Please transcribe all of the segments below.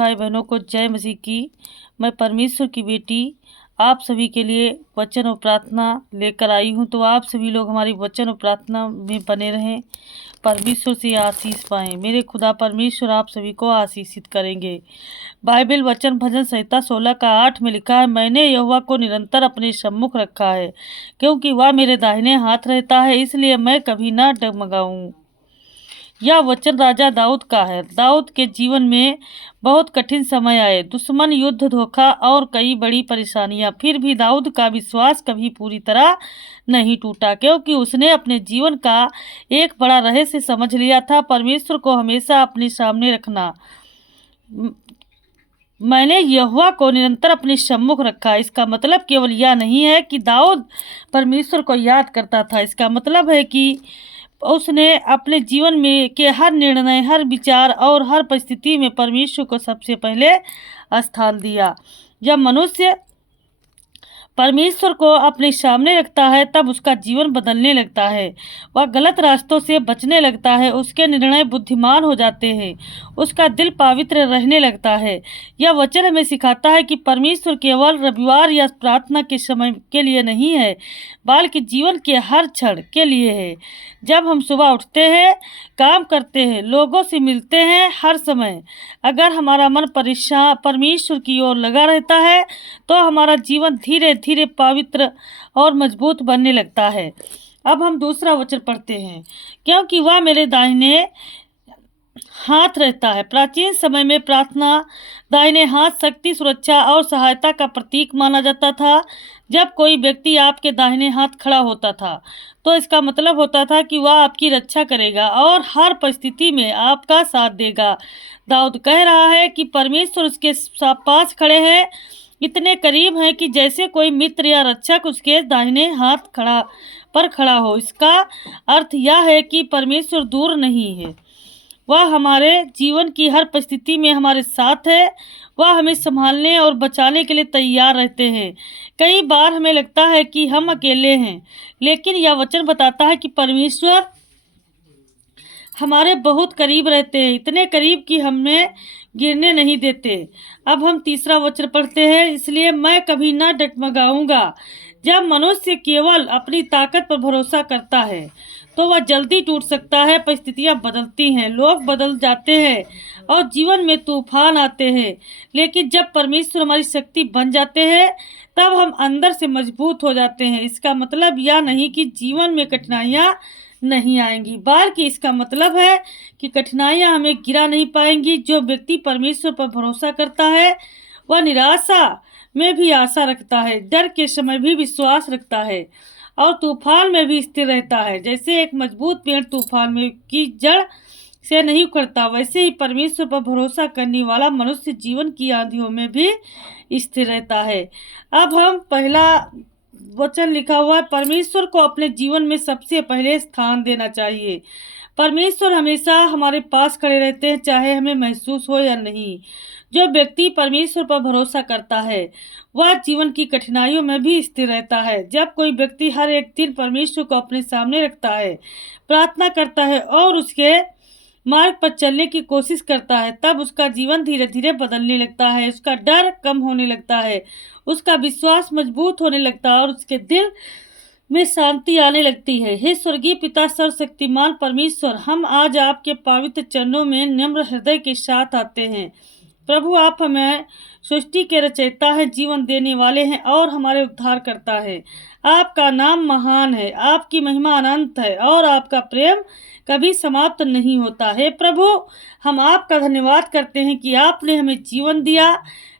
भाई बहनों को जय मसीह की। मैं परमेश्वर की बेटी आप सभी के लिए वचन और प्रार्थना लेकर आई हूँ। तो आप सभी लोग हमारी वचन और प्रार्थना में बने रहें, परमेश्वर से आशीष पाएं। मेरे खुदा परमेश्वर आप सभी को आशीषित करेंगे। बाइबल वचन भजन संहिता 16 का 8 में लिखा है, मैंने यहोवा को निरंतर अपने सम्मुख रखा है, क्योंकि वह मेरे दाहिने हाथ रहता है, इसलिए मैं कभी न डगमगाऊं। यह वचन राजा दाऊद का है। दाऊद के जीवन में बहुत कठिन समय आए, दुश्मन, युद्ध, धोखा और कई बड़ी परेशानियां। फिर भी दाऊद का विश्वास कभी पूरी तरह नहीं टूटा, क्योंकि उसने अपने जीवन का एक बड़ा रहस्य समझ लिया था, परमेश्वर को हमेशा अपने सामने रखना। मैंने यहोवा को निरंतर अपने सम्मुख रखा। इसका मतलब केवल यह नहीं है कि दाऊद परमेश्वर को याद करता था। इसका मतलब है कि उसने अपने जीवन में के हर निर्णय, हर विचार और हर परिस्थिति में परमेश्वर को सबसे पहले स्थान दिया। जब मनुष्य परमेश्वर को अपने सामने रखता है, तब उसका जीवन बदलने लगता है। वह गलत रास्तों से बचने लगता है, उसके निर्णय बुद्धिमान हो जाते हैं, उसका दिल पवित्र रहने लगता है। यह वचन हमें सिखाता है कि परमेश्वर केवल रविवार या प्रार्थना के समय के लिए नहीं है, बल्कि जीवन के हर क्षण के लिए है। जब हम सुबह उठते हैं, काम करते हैं, लोगों से मिलते हैं, हर समय अगर हमारा मन परमेश्वर की ओर लगा रहता है, तो हमारा जीवन धीरे धीरे पवित्र और मजबूत बनने लगता है। अब हम दूसरा वचन पढ़ते हैं, क्योंकि वह मेरे दाहिने हाथ रहता है। प्राचीन समय में प्रार्थना दाहिने हाथ शक्ति, सुरक्षा और सहायता का प्रतीक माना जाता था। जब कोई व्यक्ति आपके दाहिने हाथ खड़ा होता था, तो इसका मतलब होता था कि वह आपकी रक्षा करेगा और हर परिस्थिति में आपका साथ देगा। दाऊद कह रहा है कि परमेश्वर उसके पास खड़े हैं, इतने करीब हैं कि जैसे कोई मित्र या रक्षक उसके दाहिने हाथ खड़ा हो। इसका अर्थ यह है कि परमेश्वर दूर नहीं है, वह हमारे जीवन की हर परिस्थिति में हमारे साथ है। वह हमें संभालने और बचाने के लिए तैयार रहते हैं। कई बार हमें लगता है कि हम अकेले हैं, लेकिन यह वचन बताता है कि परमेश्वर हमारे बहुत करीब रहते हैं, इतने करीब कि हमें गिरने नहीं देते। अब हम तीसरा वचन पढ़ते हैं, इसलिए मैं कभी न डगमगाऊंगा। जब मनुष्य केवल अपनी ताकत पर भरोसा करता है, तो वह जल्दी टूट सकता है। परिस्थितियां बदलती हैं, लोग बदल जाते हैं और जीवन में तूफान आते हैं, लेकिन जब परमेश्वर हमारी शक्ति बन जाते हैं, तब हम अंदर से मजबूत हो जाते हैं। इसका मतलब यह नहीं कि जीवन में कठिनाइयां नहीं आएंगी, बल्कि इसका मतलब है कि कठिनाइयां हमें गिरा नहीं पाएंगी। जो व्यक्ति परमेश्वर पर भरोसा करता है, वह निराशा में भी आशा रखता है, डर के समय भी विश्वास रखता है और तूफान में भी स्थिर रहता है। जैसे एक मजबूत पेड़ तूफान में की जड़ से नहीं उखड़ता, वैसे ही परमेश्वर पर भरोसा करने वाला मनुष्य जीवन की आंधियों में भी स्थिर रहता है। अब हम पहला वचन लिखा हुआ है, परमेश्वर को अपने जीवन में सबसे पहले स्थान देना चाहिए। परमेश्वर हमेशा हमारे पास खड़े रहते हैं, चाहे हमें महसूस हो या नहीं। जो व्यक्ति परमेश्वर पर भरोसा करता है, वह जीवन की कठिनाइयों में भी स्थिर रहता है। जब कोई व्यक्ति हर एक दिन परमेश्वर को अपने सामने रखता है, प्रार्थना करता है और उसके मार्ग पर चलने की कोशिश करता है, तब उसका जीवन धीरे धीरे बदलने लगता है। उसका डर कम होने लगता है, उसका विश्वास मजबूत होने लगता है और उसके दिल में शांति आने लगती है। हे स्वर्गीय पिता, सर्वशक्तिमान परमेश्वर, हम आज आपके पवित्र चरणों में नम्र हृदय के साथ आते हैं। प्रभु, आप हमें सृष्टि के रचयिता हैं, जीवन देने वाले हैं और हमारे उद्धार करता है। आपका नाम महान है, आपकी महिमा अनंत है और आपका प्रेम कभी समाप्त नहीं होता है। प्रभु, हम आपका धन्यवाद करते हैं कि आपने हमें जीवन दिया,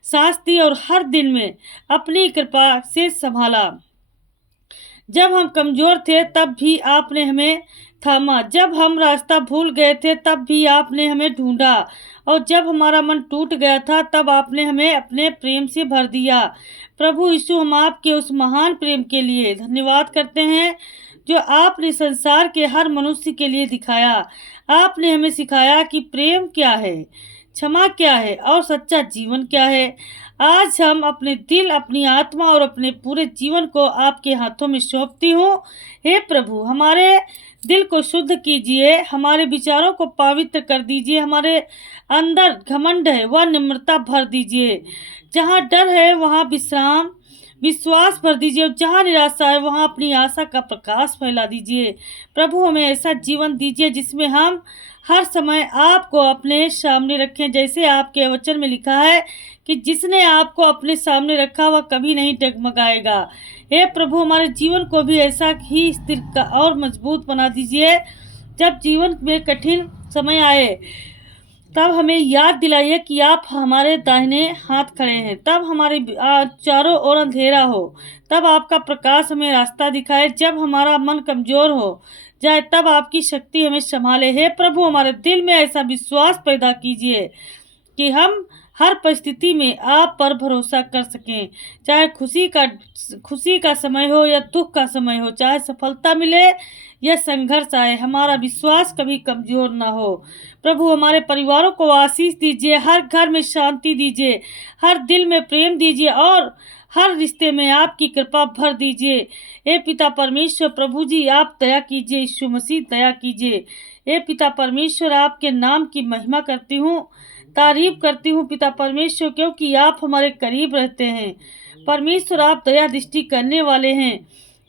सांस दी और हर दिन में अपनी कृपा से संभाला। जब हम कमजोर थे, तब भी आपने हमें थामा। जब हम रास्ता भूल गए थे, तब भी आपने हमें ढूंढा और जब हमारा मन टूट गया था, तब आपने हमें अपने प्रेम से भर दिया। प्रभु यीशु, हम आपके उस महान प्रेम के लिए धन्यवाद करते हैं जो आपने संसार के हर मनुष्य के लिए दिखाया। आपने हमें सिखाया कि प्रेम क्या है, क्षमा क्या है और सच्चा जीवन क्या है। आज हम अपने दिल, अपनी आत्मा और अपने पूरे जीवन को आपके हाथों में सौंपती हूँ। हे प्रभु, हमारे दिल को शुद्ध कीजिए, हमारे विचारों को पवित्र कर दीजिए, हमारे अंदर घमंड है वह निम्रता भर दीजिए, जहाँ डर है वहाँ विश्वास भर दीजिए, और जहाँ निराशा है वहाँ अपनी आशा का प्रकाश फैला दीजिए। प्रभु हमें ऐसा जीवन दीजिए जिसमें हम हर समय आपको अपने सामने रखें, जैसे आपके वचन में लिखा है कि जिसने आपको अपने सामने रखा वह कभी नहीं डगमगाएगा। हे प्रभु, हमारे जीवन को भी ऐसा ही स्थिर और मजबूत बना दीजिए, जब जीवन में कठिन समय आए तब हमें याद दिलाइए कि आप हमारे दाहिने हाथ खड़े हैं, तब हमारे चारों ओर अंधेरा हो तब आपका प्रकाश हमें रास्ता दिखाए, जब हमारा मन कमजोर हो जाए तब आपकी शक्ति हमें संभाले। हे प्रभु, हमारे दिल में ऐसा विश्वास पैदा कीजिए कि हम हर परिस्थिति में आप पर भरोसा कर सकें, चाहे खुशी का समय हो या दुख का समय हो, चाहे सफलता मिले या संघर्ष आए, हमारा विश्वास कभी कमजोर ना हो। प्रभु, हमारे परिवारों को आशीष दीजिए, हर घर में शांति दीजिए, हर दिल में प्रेम दीजिए और हर रिश्ते में आपकी कृपा भर दीजिए। हे पिता परमेश्वर, प्रभु जी आप दया कीजिए, यीशु मसीह दया कीजिए। हे पिता परमेश्वर, आपके नाम की महिमा करती हूँ, तारीफ करती हूँ पिता परमेश्वर, क्योंकि आप हमारे करीब रहते हैं। परमेश्वर, आप दया दृष्टि करने वाले हैं,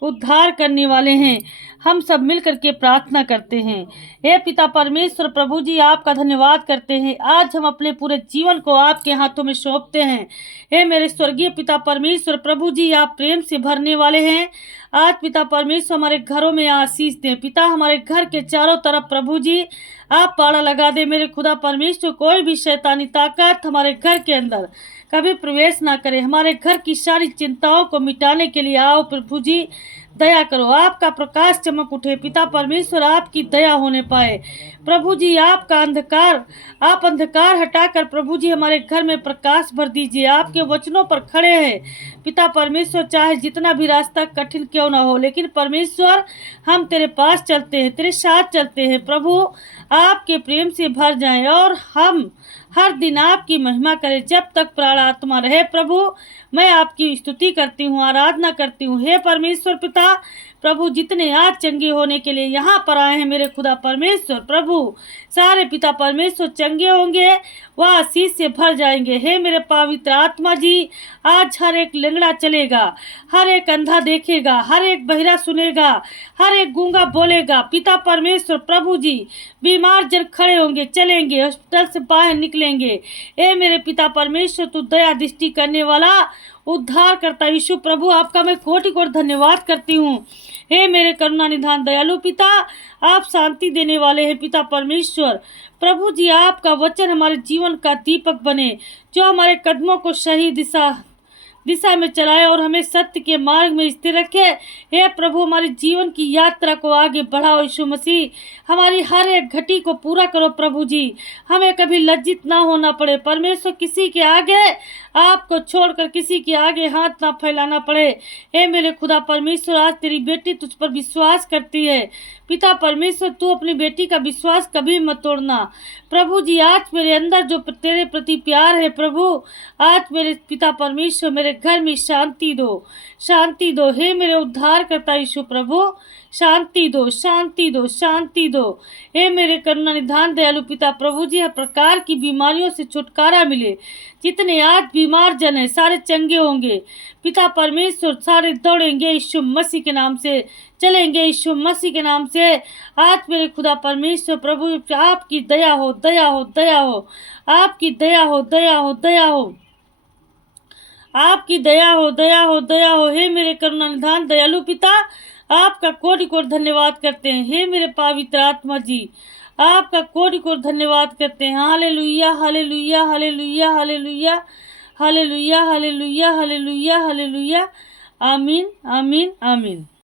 उद्धार करने वाले हैं। हम सब मिल करके प्रार्थना करते हैं। हे पिता परमेश्वर, प्रभु जी आपका धन्यवाद करते हैं। आज हम अपने पूरे जीवन को आपके हाथों में सौंपते हैं। हे मेरे स्वर्गीय पिता परमेश्वर, प्रभु जी आप प्रेम से भरने वाले हैं। आज पिता परमेश्वर हमारे घरों में आशीष दें। पिता, हमारे घर के चारों तरफ प्रभु जी आप पाड़ा लगा दे। मेरे खुदा परमेश्वर, कोई भी शैतानी ताकत हमारे घर के अंदर कभी प्रवेश ना करे। हमारे घर की सारी चिंताओं को मिटाने के लिए आओ प्रभु जी, दया करो, आपका प्रकाश चमक उठे। पिता परमेश्वर, आपकी दया होने पाए। प्रभु जी आप अंधकार हटाकर प्रभु जी हमारे घर में प्रकाश भर दीजिए। आपके वचनों पर खड़े हैं पिता परमेश्वर, चाहे जितना भी रास्ता कठिन क्यों ना हो, लेकिन परमेश्वर हम तेरे पास चलते हैं, तेरे साथ चलते हैं। प्रभु, आपके प्रेम से भर जाएं और हम हर दिन आपकी महिमा करें जब तक प्राण आत्मा रहे। प्रभु, मैं आपकी स्तुति करती हूँ, आराधना करती हूँ। हे परमेश्वर पिता, प्रभु जितने आज चंगे होने के लिए यहाँ पर आए हैं मेरे खुदा परमेश्वर, प्रभु सारे पिता परमेश्वर चंगे होंगे, वह आशीष से भर जाएंगे। हे मेरे पवित्र आत्मा जी, आज हर एक लंगड़ा चलेगा, हर एक अंधा देखेगा, हर एक बहिरा सुनेगा, हर एक गूंगा बोलेगा। पिता परमेश्वर, प्रभु जी बीमार जन खड़े होंगे, चलेंगे, हॉस्पिटल से बाहर निकलेंगे। हे मेरे पिता परमेश्वर, तू दया दृष्टि करने वाला उद्धार करता यीशु, प्रभु आपका मैं कोटि कोटि धन्यवाद करती हूँ। हे मेरे करुणा निधान दयालु पिता, आप शांति देने वाले हैं पिता परमेश्वर। प्रभु जी आपका वचन हमारे जीवन का दीपक बने, जो हमारे कदमों को सही दिशा में चलाए और हमें सत्य के मार्ग में स्थिर रखे। हे प्रभु, हमारे जीवन की यात्रा को आगे बढ़ाओ यीशु मसीह, हमारी हर एक घटी को पूरा करो प्रभु जी, हमें कभी लज्जित ना होना पड़े। परमेश्वर, किसी के आगे आपको छोड़कर किसी के आगे हाथ ना फैलाना पड़े। हे मेरे खुदा परमेश्वर, आज तेरी बेटी तुझ पर विश्वास करती है पिता परमेश्वर, तू अपनी बेटी का विश्वास कभी मत तोड़ना। प्रभु जी आज मेरे अंदर जो तेरे प्रति प्यार है प्रभु, आज मेरे पिता परमेश्वर मेरे घर में शांति दो, शांति दो। हे मेरे उद्धार करता यीशु प्रभु, शांति दो, शांति दो, शांति दो। हे मेरे करुणा निधान दयालु पिता प्रभु जी, हर प्रकार की बीमारियों से छुटकारा मिले। जितने आज बीमार जन है सारे चंगे होंगे पिता परमेश्वर, सारे दौड़ेंगे यीशु मसीह के नाम से, चलेंगे यीशु मसीह के नाम से। आज मेरे खुदा परमेश्वर प्रभु, आपकी दया हो, दया हो, दया हो, आपकी दया हो, दया हो, दया हो, आपकी दया हो, दया हो, दया हो। हे मेरे करुणा निधान दयालु पिता, आपका कोटि कोटि धन्यवाद करते हैं। हे मेरे पवित्र आत्मा जी, आपका कोटि कोटि धन्यवाद करते हैं। Hallelujah, hallelujah, hallelujah, hallelujah, hallelujah, hallelujah, hallelujah, hallelujah. आमीन, आमीन, आमीन।